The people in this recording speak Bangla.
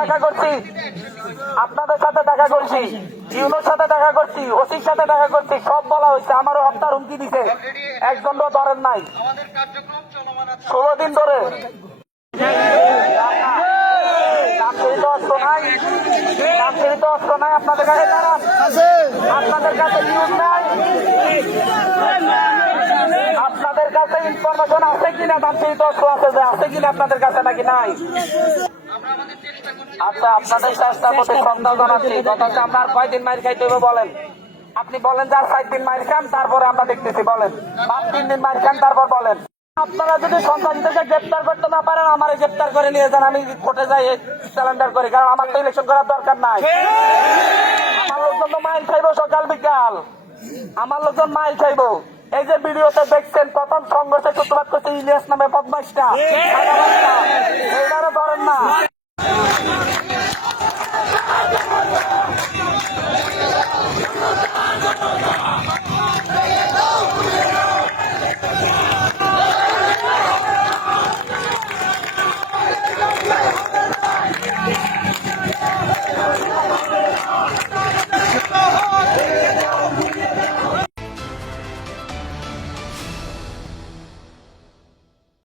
দেখা করছি, আপনাদের সাথে দেখা করছি, ইউনোর সাথে দেখা করছি, ওসির সাথে দেখা করছি, সব বলা হয়েছে। আমারও হত্যার হুমকি দিছে, একজনও ধরেন নাই 16 দিন ধরে। অস্ত্র নাই আপনাদের কাছে, দাঁড়ান, আপনাদের কাছে নিউজ নাই, আপনাদের কাছে ইনফরমেশন আছে কিনা? দামশীলিত অস্ত্র আছে কিনা আপনাদের কাছে, নাকি নাই? আচ্ছা, আপনাদের চেষ্টার প্রতি শ্রদ্ধা জানাচ্ছি। কথা হচ্ছে আমরা আর কয়দিন মাইর খাইতে হবে বলেন? আপনি বলেন যে আর 5 দিন মাইর খান, তারপরে আমরা দেখতেছি, বলেন 3 দিন মাইর খান, তারপর বলেন। আপনারা যদি সন্ত্রাসীদেরকে গ্রেপ্তার করতে না পারেন, আমার গ্রেপ্তার করে নিয়ে যান, আমি কোর্টে যাই স্যালেন্ডার করি, কারণ আমার তো ইলেকশন করার দরকার নাই। আমার লোকজন তো মাইল খাইবো সকাল বিকাল, আমার লোকজন মাইল খাইবো। এই যে ভিডিওতে দেখছেন, প্রথম সংঘর্ষে সূত্রপাত করছে ইলিয়াস নামে বদমাইশটা, এইটারও ধরেন না।